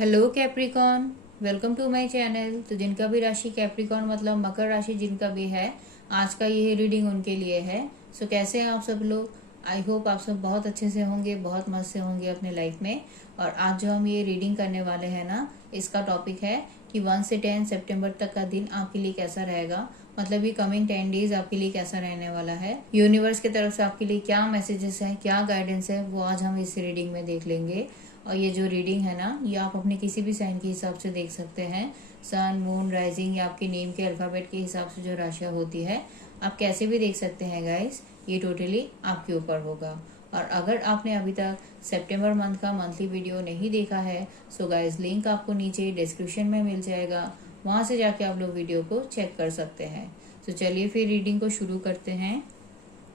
Hello Capricorn, welcome to my channel. तो जिनका भी राशि कैप्रिकॉन मतलब मकर राशि जिनका भी है, आज का ये रीडिंग उनके लिए है। सो कैसे हैं आप सब लोग? आई होप आप सब बहुत अच्छे से होंगे, बहुत मस्त से होंगे अपने लाइफ में। और आज जो हम ये रीडिंग करने वाले हैं ना, इसका टॉपिक है कि 1 से 10 सितंबर तक का दिन आपके लिए कैसा रहेगा। मतलब ये कमिंग 10 डेज आपके लिए कैसा रहने वाला है, यूनिवर्स की तरफ से आपके लिए क्या मैसेजेस हैं, क्या गाइडेंस है, वो आज हम इस रीडिंग में देख लेंगे। और ये जो रीडिंग है ना, ये आप अपने किसी भी साइन के हिसाब से देख सकते हैं। सन, मून, राइजिंग या आपके नेम के अल्फाबेट के हिसाब से जो राशियाँ होती है, आप कैसे भी देख सकते हैं गाइस। ये टोटली आपके ऊपर होगा। और अगर आपने अभी तक सितंबर मंथ का मंथली वीडियो नहीं देखा है, सो गाइस लिंक आपको नीचे डिस्क्रिप्शन में मिल जाएगा, वहाँ से जाके आप लोग वीडियो को चेक कर सकते हैं। तो चलिए फिर रीडिंग को शुरू करते हैं।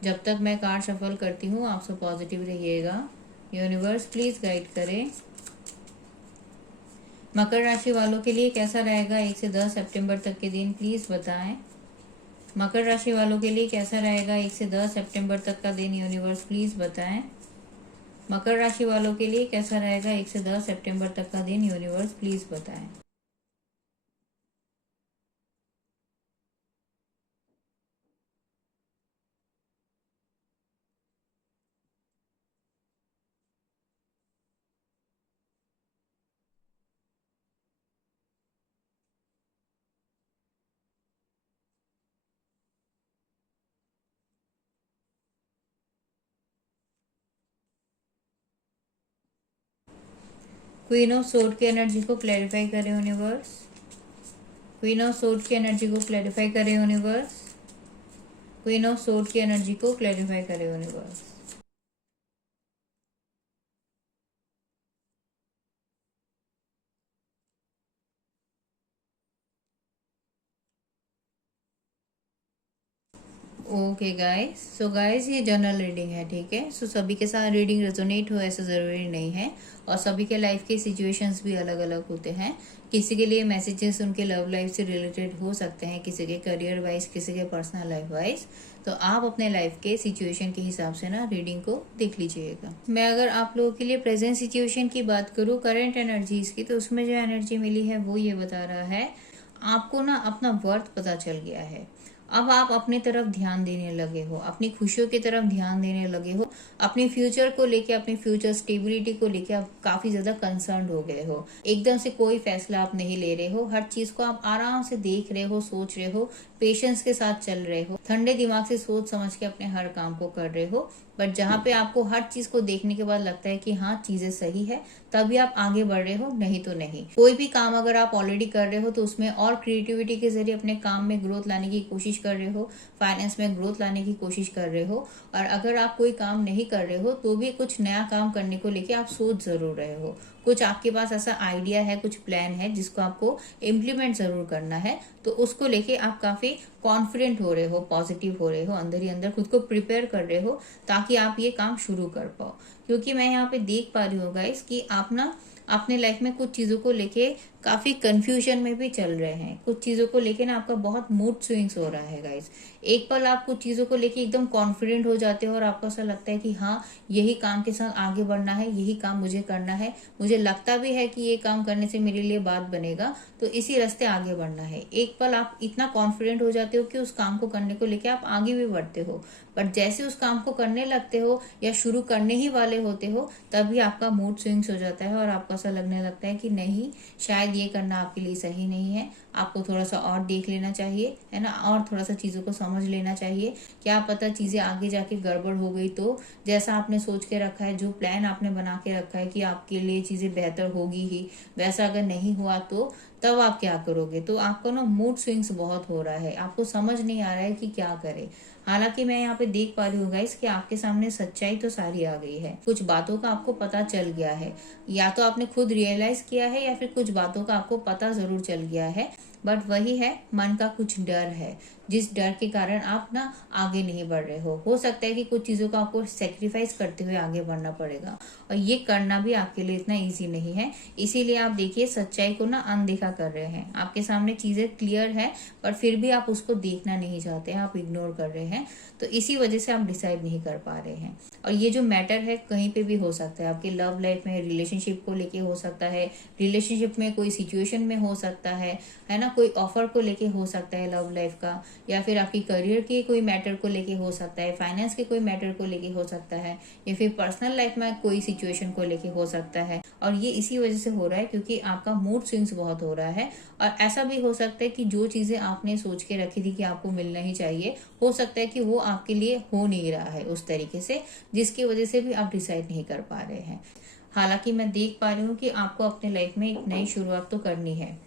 जब तक मैं कार्ड शफल करती हूँ, आप सब पॉजिटिव रहिएगा। यूनिवर्स प्लीज गाइड करें। मकर राशि वालों के लिए कैसा रहेगा 1 से 10 सितंबर तक के दिन, प्लीज बताएं। मकर राशि वालों के लिए कैसा रहेगा 1 से 10 सितंबर तक का दिन, यूनिवर्स प्लीज बताएं। मकर राशि वालों के लिए कैसा रहेगा 1 से 10 सितंबर तक का दिन, यूनिवर्स प्लीज बताएं। क्वीन ऑफ सोर्ड की एनर्जी को क्लैरिफाई करें यूनिवर्स। क्वीन ऑफ सोर्ड की एनर्जी को क्लैरिफाई करें यूनिवर्स। क्वीन ऑफ सोर्ड की एनर्जी को क्लैरिफाई करें universe. Okay guys, so guys ये जनरल रीडिंग है, ठीक है। सो सभी के साथ रीडिंग रेजोनेट हो ऐसा ज़रूरी नहीं है, और सभी के लाइफ के सिचुएशंस भी अलग अलग होते हैं। किसी के लिए मैसेजेस उनके लव लाइफ से रिलेटेड हो सकते हैं, किसी के करियर वाइज, किसी के पर्सनल लाइफ वाइज। तो आप अपने लाइफ के सिचुएशन के हिसाब से ना रीडिंग को देख लीजिएगा। मैं अगर आप लोगों के लिए प्रेजेंट सिचुएशन की बात करूँ, करंट एनर्जीज की, तो उसमें जो एनर्जी मिली है वो ये बता रहा है, आपको ना अपना वर्थ पता चल गया है। अब आप अपनी तरफ ध्यान देने लगे हो, अपनी खुशियों की तरफ ध्यान देने लगे हो, अपने फ्यूचर को लेके, अपनी फ्यूचर स्टेबिलिटी को लेके आप काफी ज्यादा कंसर्न हो गए हो। एकदम से कोई फैसला आप नहीं ले रहे हो, हर चीज को आप आराम से देख रहे हो, सोच रहे हो, पेशेंस के साथ चल रहे हो, ठंडे दिमाग से सोच समझ के अपने हर काम को कर रहे हो। बट जहाँ पे आपको हर चीज को देखने के बाद लगता है कि हाँ चीजें सही है, तभी आप आगे बढ़ रहे हो, नहीं तो नहीं। कोई भी काम अगर आप ऑलरेडी कर रहे हो तो उसमें और क्रिएटिविटी के जरिए अपने काम में ग्रोथ लाने की कोशिश कर रहे हो, फाइनेंस में ग्रोथ लाने की कोशिश कर रहे हो। और अगर आप कोई काम नहीं कर रहे हो तो भी कुछ नया काम करने को लेके आप सोच जरूर रहे हो। कुछ आपके पास ऐसा आइडिया है, कुछ प्लान है जिसको आपको इम्प्लीमेंट जरूर करना है, तो उसको लेके आप काफी कॉन्फिडेंट हो रहे हो, पॉजिटिव हो रहे हो, अंदर ही अंदर खुद को प्रिपेयर कर रहे हो ताकि आप ये काम शुरू कर पाओ। क्योंकि मैं यहाँ पे देख पा रही हूँ गाइस कि आप ना अपने लाइफ में कुछ चीजों को लेके काफी कंफ्यूजन में भी चल रहे हैं। कुछ चीजों को लेके ना आपका बहुत मूड स्विंग्स हो रहा है गाइस। एक पल आप कुछ चीजों को लेके एकदम कॉन्फिडेंट हो जाते हो और आपको ऐसा लगता है कि हाँ यही काम के साथ आगे बढ़ना है, यही काम मुझे करना है, मुझे लगता भी है कि ये काम करने से मेरे लिए बात बनेगा, तो इसी रास्ते आगे बढ़ना है। एक पल आप इतना कॉन्फिडेंट हो जाते हो कि उस काम को करने को लेके आप आगे भी बढ़ते हो। बट जैसे उस काम को करने लगते हो या शुरू करने ही वाले होते हो, तभी आपका मूड स्विंग्स हो जाता है और आपको ऐसा लगने लगता है कि नहीं, शायद ये करना आपके लिए सही नहीं है, आपको थोड़ा सा और देख लेना चाहिए, है ना, और थोड़ा सा चीजों को समझ लेना चाहिए। क्या पता चीजें आगे जाके गड़बड़ हो गई तो जैसा आपने सोच के रखा है, जो प्लान आपने बना के रखा है कि आपके लिए चीजें बेहतर होगी ही, वैसा अगर नहीं हुआ तो तब आप क्या करोगे। तो आपको ना मूड स्विंग्स बहुत हो रहा है, आपको समझ नहीं आ रहा है कि क्या करे। हालांकि मैं यहाँ पे देख पा रही हूँ गाइस कि आपके सामने सच्चाई तो सारी आ गई है, कुछ बातों का आपको पता चल गया है, या तो आपने खुद रियलाइज किया है या फिर कुछ बातों का आपको पता जरूर चल गया है। बट वही है, मन का कुछ डर है, जिस डर के कारण आप ना आगे नहीं बढ़ रहे हो सकता है कि कुछ चीजों को आपको सेक्रीफाइस करते हुए आगे बढ़ना पड़ेगा, और ये करना भी आपके लिए इतना इजी नहीं है। इसीलिए आप देखिए सच्चाई को ना अनदेखा कर रहे हैं, आपके सामने चीजें क्लियर है पर फिर भी आप उसको देखना नहीं चाहते हैं, आप इग्नोर कर रहे हैं। तो इसी वजह से आप डिसाइड नहीं कर पा रहे हैं। और ये जो मैटर है कहीं पे भी हो सकता है, आपके लव लाइफ में, रिलेशनशिप को लेके हो सकता है, रिलेशनशिप में कोई सिचुएशन में हो सकता है ना, कोई ऑफर को लेके हो सकता है लव लाइफ का, या फिर आपकी करियर के कोई मैटर को लेके हो सकता है, फाइनेंस के कोई मैटर को लेके हो सकता है, या फिर पर्सनल लाइफ में कोई सिचुएशन को लेके हो सकता है। और ये इसी वजह से हो रहा है क्योंकि आपका मूड स्विंग्स बहुत हो रहा है। और ऐसा भी हो सकता है कि जो चीजें आपने सोच के रखी थी कि आपको मिलना ही चाहिए, हो सकता है कि वो आपके लिए हो नहीं रहा है उस तरीके से, जिसकी वजह से भी आप डिसाइड नहीं कर पा रहे हैं। हालांकि मैं देख पा रही हूँ कि आपको अपने लाइफ में एक नई शुरुआत तो करनी है।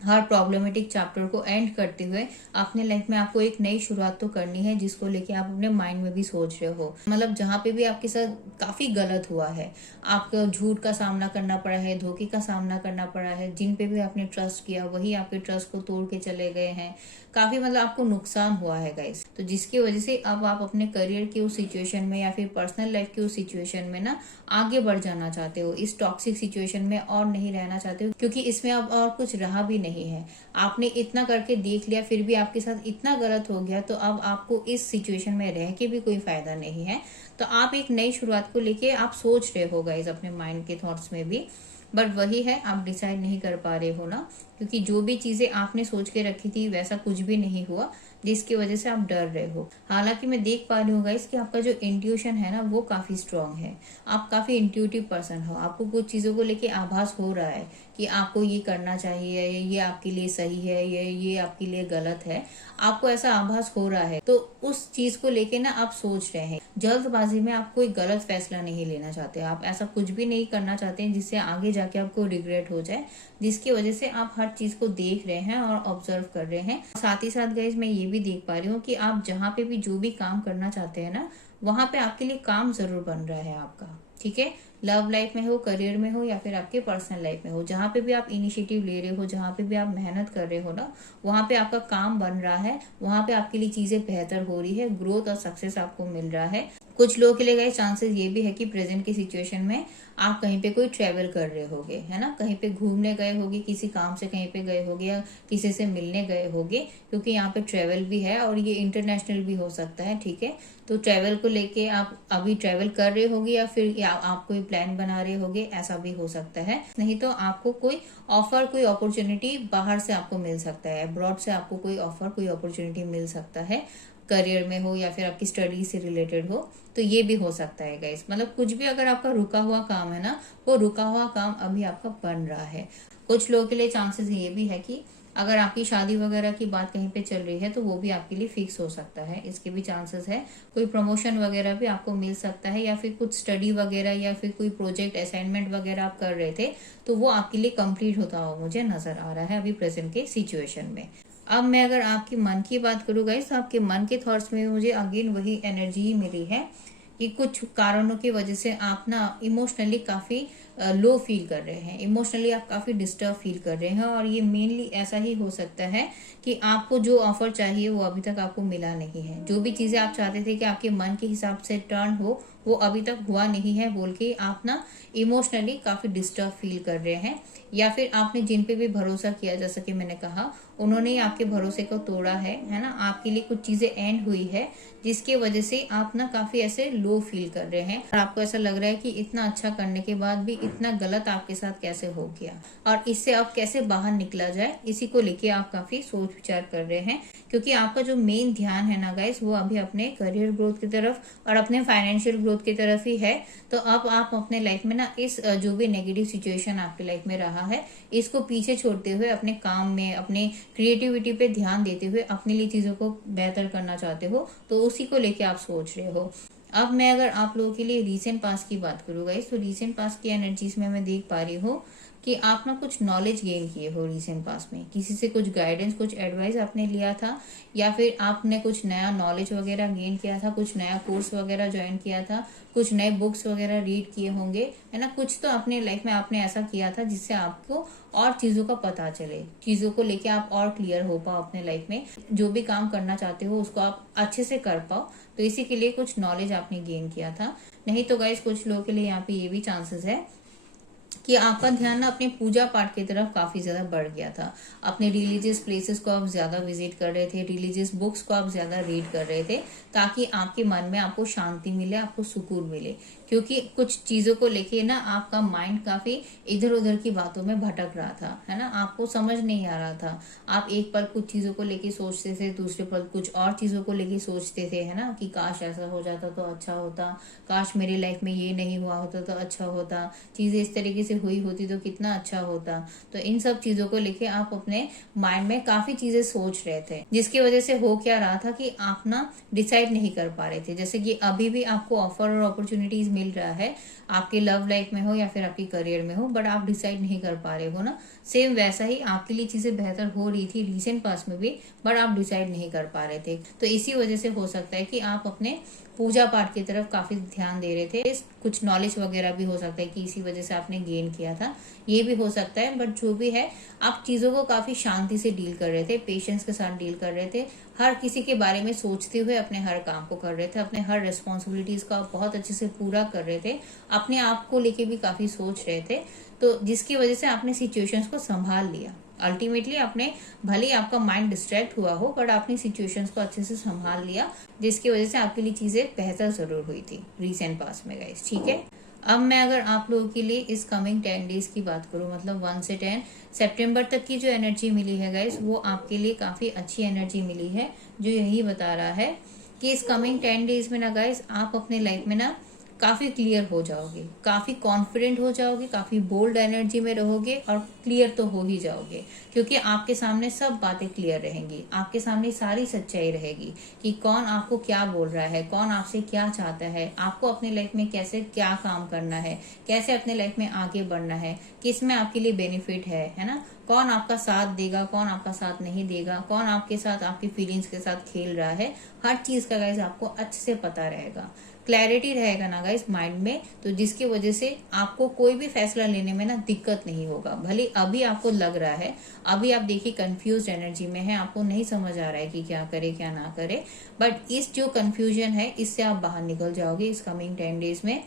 हर प्रॉब्लमेटिक चैप्टर को एंड करते हुए अपने लाइफ में आपको एक नई शुरुआत तो करनी है, जिसको लेके आप अपने माइंड में भी सोच रहे हो। मतलब जहाँ पे भी आपके साथ काफी गलत हुआ है, आपको झूठ का सामना करना पड़ा है, धोखे का सामना करना पड़ा है, जिन पे भी आपने ट्रस्ट किया वही आपके ट्रस्ट को तोड़ के चले गए हैं, काफी मतलब आपको नुकसान हुआ है गाइस। तो जिसकी वजह से अब आप अपने करियर की उस सिचुएशन में या फिर पर्सनल लाइफ की उस सिचुएशन में ना आगे बढ़ जाना चाहते हो, इस टॉक्सिक सिचुएशन में और नहीं रहना चाहते हो, क्योंकि इसमें अब और कुछ रहा भी नहीं है। आपने इतना करके देख लिया फिर भी आपके साथ इतना गलत हो गया, तो अब आपको इस सिचुएशन में रह के भी कोई फायदा नहीं है। तो आप एक नई शुरुआत को लेके आप सोच रहे हो गाइस अपने माइंड के थॉट्स में भी, बट वही है, आप डिसाइड नहीं कर पा रहे हो ना, क्योंकि जो भी चीजें आपने सोच के रखी थी वैसा कुछ भी नहीं हुआ, जिसकी वजह से आप डर रहे हो। हालांकि मैं देख पा रही हूँ गाइस कि आपका जो इंट्यूशन है ना वो काफी स्ट्रांग है, आप काफी इंट्यूटिव पर्सन हो, आपको कुछ चीजों को लेके आभास हो रहा है कि आपको ये करना चाहिए, ये आपके लिए सही है, ये आपके लिए गलत है, आपको ऐसा आभास हो रहा है। तो उस चीज को लेके ना आप सोच रहे हैं, जल्दबाजी में आप कोई गलत फैसला नहीं लेना चाहते, आप ऐसा कुछ भी नहीं करना चाहते हैं जिससे आगे जाके आपको रिग्रेट हो जाए, जिसकी वजह से आप हर चीज को देख रहे हैं और ऑब्जर्व कर रहे हैं। साथ ही साथ गाइज मैं ये भी देख पा रही हूँ कि आप जहाँ पे भी जो भी काम करना चाहते हैं ना, वहां पे आपके लिए काम जरूर बन रहा है आपका, ठीक है। लव लाइफ में हो, करियर में हो, या फिर आपके पर्सनल लाइफ में हो, जहाँ पे भी आप इनिशिएटिव ले रहे हो, जहाँ पे भी आप मेहनत कर रहे हो ना, वहाँ पे आपका काम बन रहा है, वहाँ पे आपके लिए चीजें बेहतर हो रही है, ग्रोथ और सक्सेस आपको मिल रहा है। कुछ लोगों के लिए गए चांसेस ये भी है कि प्रेजेंट की सिचुएशन में आप कहीं पे कोई ट्रेवल कर रहे होगे, है ना, कहीं पे घूमने गए होगे, किसी काम से कहीं पे गए होगे, या किसी से मिलने गए होगे, क्योंकि यहाँ पे ट्रेवल भी है और ये इंटरनेशनल भी हो सकता है, ठीक है। तो ट्रेवल को लेके आप अभी ट्रेवल कर रहे होगे, या फिर आप कोई प्लान बना रहे होगे, ऐसा भी हो सकता है। नहीं तो आपको कोई ऑफर, कोई अपॉर्चुनिटी बाहर से आपको मिल सकता है, अब्रॉड से आपको कोई ऑफर, कोई अपॉर्चुनिटी मिल सकता है, करियर में हो या फिर आपकी स्टडी से रिलेटेड हो, तो ये भी हो सकता है गाइस। मतलब कुछ भी अगर आपका रुका हुआ काम है ना, वो रुका हुआ काम अभी आपका बन रहा है। कुछ लोगों के लिए चांसेस ये भी है कि अगर आपकी शादी वगैरह की बात कहीं पे चल रही है तो वो भी आपके लिए फिक्स हो सकता है, इसके भी चांसेस है। कोई प्रमोशन वगैरह भी आपको मिल सकता है, या फिर कुछ स्टडी वगैरह या फिर कोई प्रोजेक्ट असाइनमेंट वगैरह आप कर रहे थे तो वो आपके लिए कंप्लीट होता हुआ मुझे नजर आ रहा है अभी प्रेजेंट के सिचुएशन में। अब मैं अगर आपके मन की बात करूँ गाइस, तो आपके मन के थॉट्स में मुझे अगेन वही एनर्जी ही मिली है कि कुछ कारणों की वजह से आप ना इमोशनली काफी लो फील कर रहे हैं, इमोशनली आप काफी डिस्टर्ब फील कर रहे हैं। और ये मेनली ऐसा ही हो सकता है कि आपको जो ऑफर चाहिए वो अभी तक आपको मिला नहीं है, जो भी चीजें आप चाहते थे कि आपके मन के हिसाब से टर्न हो, वो अभी तक हुआ नहीं है बोल के आप ना इमोशनली काफी डिस्टर्ब फील कर रहे हैं। या फिर आपने जिन पे भी भरोसा किया, जैसा कि मैंने कहा, उन्होंने ही आपके भरोसे को तोड़ा है ना, आपके लिए कुछ चीजें एंड हुई है, जिसकी वजह से आप ना काफी ऐसे लो फील कर रहे हैं, और आपको ऐसा लग रहा है कि इतना अच्छा करने के बाद भी इतना गलत आपके साथ कैसे हो गया, और इससे अब कैसे बाहर निकला जाए, इसी को लेके आप काफी सोच विचार कर रहे हैं। क्योंकि आपका जो मेन ध्यान है ना गाइस, वो अभी अपने करियर ग्रोथ की तरफ और अपने फाइनेंशियल ग्रोथ की तरफ ही है। तो अब आप अपने लाइफ में ना इस जो भी नेगेटिव सिचुएशन आपके लाइफ में रहा है, इसको पीछे छोड़ते हुए अपने काम में, अपने क्रिएटिविटी पे ध्यान देते हुए अपने लिए चीजों को बेहतर करना चाहते हो, तो उसी को लेके आप सोच रहे हो। अब मैं अगर आप लोगों के लिए रीसेंट पास्ट की बात करूँ गाइस, तो रीसेंट पास्ट की एनर्जीज में मैं देख पा रही हूँ कि आप ना कुछ नॉलेज गेन किए हो रिसेंट पास में, किसी से कुछ गाइडेंस, कुछ एडवाइस आपने लिया था, या फिर आपने कुछ नया नॉलेज वगैरह गेन किया था, कुछ नया कोर्स वगैरह ज्वाइन किया था, कुछ नए बुक्स वगैरह रीड किए होंगे, है ना। कुछ तो अपने लाइफ में आपने ऐसा किया था जिससे आपको और चीजों का पता चले, चीजों को लेके आप और क्लियर हो पाओ अपने लाइफ में, जो भी काम करना चाहते हो उसको आप अच्छे से कर पाओ। तो इसी के लिए कुछ नॉलेज आपने गेन किया था। नहीं तो गाइस कुछ लोगों के लिए यहाँ पे ये भी चांसेस है कि आपका ध्यान ना अपने पूजा पाठ की तरफ काफी ज्यादा बढ़ गया था। अपने रिलीजियस प्लेसेस को आप ज्यादा विजिट कर रहे थे, रिलीजियस बुक्स को आप ज्यादा रीड कर रहे थे, ताकि आपके मन में आपको शांति मिले, आपको सुकून मिले। क्योंकि कुछ चीजों को लेके ना आपका माइंड काफी इधर उधर की बातों में भटक रहा था, है ना। आपको समझ नहीं आ रहा था। आप एक पल कुछ चीजों को लेके सोचते थे, दूसरे पल कुछ और चीजों को लेके सोचते थे, है ना, कि काश ऐसा हो जाता तो अच्छा होता, काश मेरी लाइफ में ये नहीं हुआ होता तो अच्छा होता, चीजें इस तरीके से हुई होती तो कितना अच्छा होता। तो इन सब चीजों को लेके आप अपने माइंड में काफी चीजें सोच रहे थे, जिसकी वजह से हो क्या रहा था कि आप ना डिसाइड नहीं कर पा रहे थे। जैसे कि अभी भी आपको ऑफर और अपॉर्चुनिटीज मिल रहा है, आपके लव लाइफ में हो या फिर आपकी करियर में हो, बट आप डिसाइड नहीं कर पा रहे हो ना। सेम वैसा ही आपके लिए चीजें बेहतर हो रही थी रिसेंट पास में भी, बट आप डिसाइड नहीं कर पा रहे थे। तो इसी वजह से हो सकता है कि आप अपने पूजा पाठ की तरफ काफी ध्यान दे रहे थे। कुछ नॉलेज वगैरह भी हो सकता है कि इसी वजह से आपने गेन किया था, ये भी हो सकता है। बट जो भी है, आप चीजों को काफी शांति से डील कर रहे थे, पेशेंस के साथ डील कर रहे थे, हर किसी के बारे में सोचते हुए अपने हर काम को कर रहे थे, अपने हर रिस्पॉन्सिबिलिटीज का बहुत अच्छे से पूरा कर रहे थे, अपने आप को लेके भी काफी सोच रहे थे। तो जिसकी वजह से आपने सिचुएशंस को संभाल लिया। अल्टीमेटली आपने, भले ही आपका माइंड डिस्ट्रैक्ट हुआ हो, बट आपने सिचुएशंस को अच्छे से संभाल लिया, जिसकी वजह से आपके लिए चीजें बेहतर जरूर हुई थी रिसेंट पास में गाइस, ठीक है। अब मैं अगर आप लोगों के लिए इस कमिंग 10 डेज की बात करूं, मतलब 1 से 10 सितंबर तक की जो एनर्जी मिली है गाइस, वो आपके लिए काफी अच्छी एनर्जी मिली है, जो यही बता रहा है कि इस कमिंग 10 डेज में ना गाइस, आप अपने लाइफ में ना काफी क्लियर हो जाओगे, काफी कॉन्फिडेंट हो जाओगे, काफी बोल्ड एनर्जी में रहोगे, और क्लियर तो हो ही जाओगे, क्योंकि आपके सामने सब बातें क्लियर रहेंगी, आपके सामने सारी सच्चाई रहेगी कि कौन आपको क्या बोल रहा है, कौन आपसे क्या चाहता है, आपको अपनी लाइफ में कैसे क्या काम करना है, कैसे अपने लाइफ में आगे बढ़ना है, किस में आपके लिए बेनिफिट है ना। कौन आपका साथ देगा, कौन आपका साथ नहीं देगा, कौन आपके साथ आपकी फीलिंग्स के साथ खेल रहा है, हर चीज का गाइज आपको अच्छे से पता रहेगा, क्लैरिटी रहेगा ना गाइस माइंड में। तो जिसकी वजह से आपको कोई भी फैसला लेने में ना दिक्कत नहीं होगा। भले अभी आपको लग रहा है, अभी आप देखिए कंफ्यूज एनर्जी में है, आपको नहीं समझ आ रहा है कि क्या करे क्या ना करे, बट इस जो कंफ्यूजन है, इससे आप बाहर निकल जाओगे इस कमिंग 10 डेज में।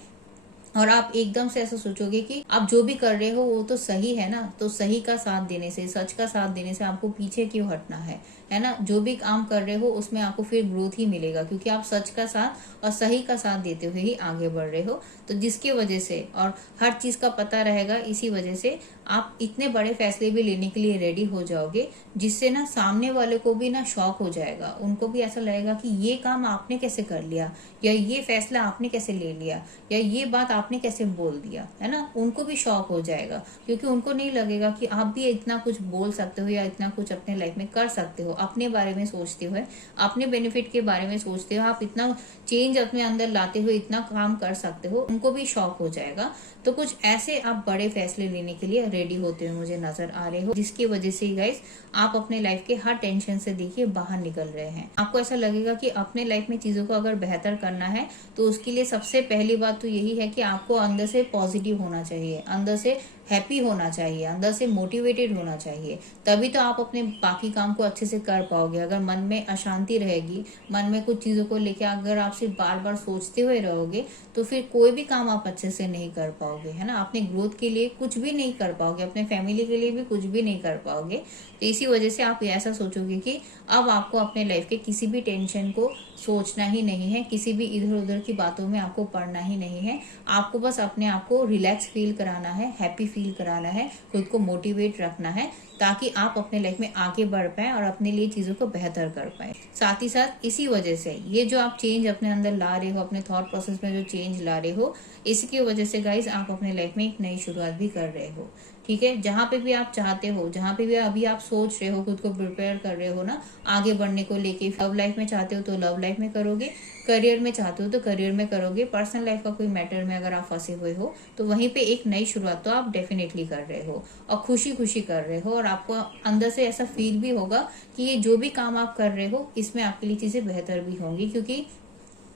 और आप एकदम से ऐसा सोचोगे कि आप जो भी कर रहे हो वो तो सही है ना, तो सही का साथ देने से, सच का साथ देने से आपको पीछे क्यों हटना है ना। जो भी काम कर रहे हो उसमें आपको फिर ग्रोथ ही मिलेगा, क्योंकि आप सच का साथ और सही का साथ देते हुए ही आगे बढ़ रहे हो। तो जिसकी वजह से, और हर चीज का पता रहेगा, इसी वजह से आप इतने बड़े फैसले भी लेने के लिए रेडी हो जाओगे, जिससे ना सामने वाले को भी ना शॉक हो जाएगा, उनको भी ऐसा लगेगा कि ये काम आपने कैसे कर लिया, या ये फैसला आपने कैसे ले लिया, या ये बात आपने कैसे बोल दिया, है ना। उनको भी शॉक हो जाएगा, क्योंकि उनको नहीं लगेगा कि आप भी इतना कुछ बोल सकते हो या इतना कुछ अपने लाइफ में कर सकते हो, अपने बारे में सोचते हुए, अपने बेनिफिट के बारे में सोचते हो, आप इतना चेंज अपने अंदर लाते हुए इतना काम कर सकते हो, उनको भी शॉक हो जाएगा। तो कुछ ऐसे आप बड़े फैसले लेने के लिए रेडी होते हुए मुझे नजर आ रहे हो, जिसकी वजह से गाइस आप अपने लाइफ के हर टेंशन से देखिए बाहर निकल रहे हैं। आपको ऐसा लगेगा कि अपने लाइफ में चीजों को अगर बेहतर करना है, तो उसके लिए सबसे पहली बात तो यही है कि आपको अंदर से पॉजिटिव होना चाहिए, अंदर से हैप्पी होना चाहिए, अंदर से मोटिवेटेड होना चाहिए, तभी तो आप अपने बाकी काम को अच्छे से कर पाओगे। अगर मन में अशांति रहेगी, मन में कुछ चीजों को लेकर अगर आप सिर्फ बार बार सोचते हुए रहोगे, तो फिर कोई भी काम आप अच्छे से नहीं कर पाओगे, है ना। अपने ग्रोथ के लिए कुछ भी नहीं कर पाओगे, अपने फैमिली के लिए भी कुछ भी नहीं कर पाओगे। तो इसी वजह से आप ऐसा सोचोगे कि अब आपको अपने लाइफ के किसी भी टेंशन को सोचना ही नहीं है, किसी भी इधर उधर की बातों में आपको पड़ना ही नहीं है। आपको बस अपने आप को रिलैक्स फील कराना है, हैप्पी फील कराना है, खुद को मोटिवेट रखना है, ताकि आप अपने लाइफ में आगे बढ़ पाए और अपने लिए चीजों को बेहतर कर पाए। साथ ही साथ इसी वजह से ये जो आप चेंज अपने अंदर ला रहे हो, अपने थॉट प्रोसेस में जो चेंज ला रहे हो, इसी की वजह से गाइज आप अपने लाइफ में एक नई शुरुआत भी कर रहे हो, ठीक है। जहां पे भी आप चाहते हो, जहां पे भी अभी आप सोच रहे हो, खुद को प्रिपेयर कर रहे हो ना आगे बढ़ने को लेके, लव लाइफ में चाहते हो तो लव लाइफ में करोगे, करियर में चाहते हो तो करियर में करोगे, पर्सनल लाइफ का कोई मैटर में अगर आप फंसे हुए हो तो वहीं पे एक नई शुरुआत तो आप डेफिनेटली कर रहे हो और खुशी खुशी कर रहे हो। और आपको अंदर से ऐसा फील भी होगा कि ये जो भी काम आप कर रहे हो इसमें आपके लिए चीजें बेहतर भी होंगी, क्योंकि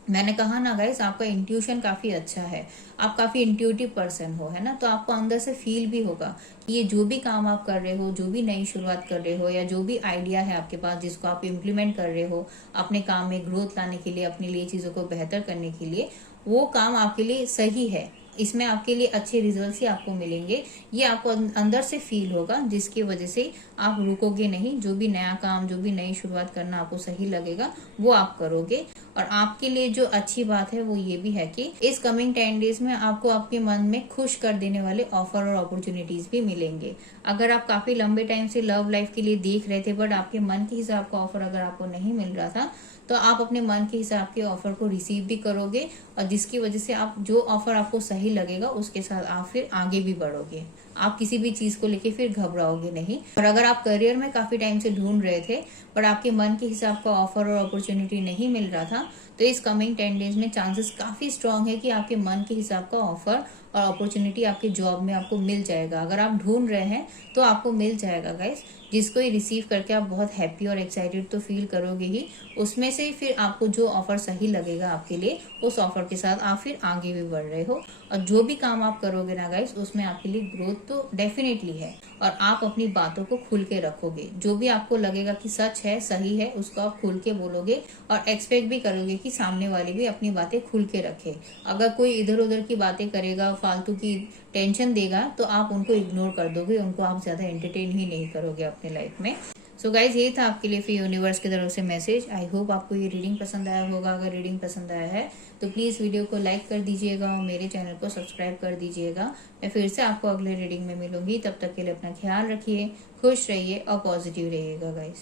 मैंने कहा ना गाइस, आपका इंट्यूशन काफी अच्छा है, आप काफी इंट्यूटिव पर्सन हो, है ना। तो आपको अंदर से फील भी होगा कि ये जो भी काम आप कर रहे हो, जो भी नई शुरुआत कर रहे हो, या जो भी आइडिया है आपके पास जिसको आप इम्प्लीमेंट कर रहे हो अपने काम में ग्रोथ लाने के लिए, अपने लिए चीजों को बेहतर करने के लिए, वो काम आपके लिए सही है, इसमें आपके लिए अच्छे रिजल्ट्स ही आपको मिलेंगे। ये आपको अंदर से फील होगा, जिसकी वजह से आप रुकोगे नहीं। जो भी नया काम, जो भी नई शुरुआत करना आपको सही लगेगा वो आप करोगे। और आपके लिए जो अच्छी बात है वो ये भी है कि इस कमिंग 10 डेज में आपको आपके मन में खुश कर देने वाले ऑफर और अपॉर्चुनिटीज भी मिलेंगे। अगर आप काफी लंबे टाइम से लव लाइफ के लिए देख रहे थे बट आपके मन के हिसाब का ऑफर अगर आपको नहीं मिल रहा था, तो आप अपने मन के हिसाब के ऑफर को रिसीव भी करोगे, और जिसकी वजह से आप जो ऑफर आपको सही लगेगा उसके साथ आप फिर आगे भी बढ़ोगे। आप किसी भी चीज को लेके फिर घबराओगे नहीं। और अगर आप करियर में काफी टाइम से ढूंढ रहे थे पर आपके मन के हिसाब का ऑफर और अपॉर्चुनिटी नहीं मिल रहा था, तो इस कमिंग 10 डेज में चांसेस काफी स्ट्रांग है कि आपके मन के हिसाब का ऑफर और अपॉर्चुनिटी आपके जॉब में आपको मिल जाएगा। अगर आप ढूंढ रहे हैं तो आपको मिल जाएगा गाइस, जिसको ये रिसीव करके आप बहुत हैप्पी और एक्साइटेड तो फील करोगे ही। उसमें से फिर आपको जो ऑफर सही लगेगा आपके लिए, उस ऑफर के साथ आप फिर आगे भी बढ़ रहे हो। और जो भी काम आप करोगे ना गाइस, उसमें आपके लिए ग्रोथ तो डेफिनेटली है। और आप अपनी बातों को खुल के रखोगे, जो भी आपको लगेगा कि सच है, सही है, उसको आप खुल के बोलोगे और एक्सपेक्ट भी करोगे कि सामने वाले भी अपनी बातें खुल के रखे। अगर कोई इधर उधर की बातें करेगा, फालतू की टेंशन देगा, तो आप उनको इग्नोर कर दोगे, उनको आप ज्यादा एंटरटेन ही नहीं करोगे अपने लाइफ में। सो गाइज, ये था आपके लिए फिर यूनिवर्स की तरफ से मैसेज। आई होप आपको ये रीडिंग पसंद आया होगा। अगर रीडिंग पसंद आया है तो प्लीज वीडियो को लाइक कर दीजिएगा और मेरे चैनल को सब्सक्राइब कर दीजिएगा। मैं फिर से आपको अगले रीडिंग में मिलूंगी, तब तक के लिए अपना ख्याल रखिए, खुश रहिए और पॉजिटिव रहिएगा गाइज।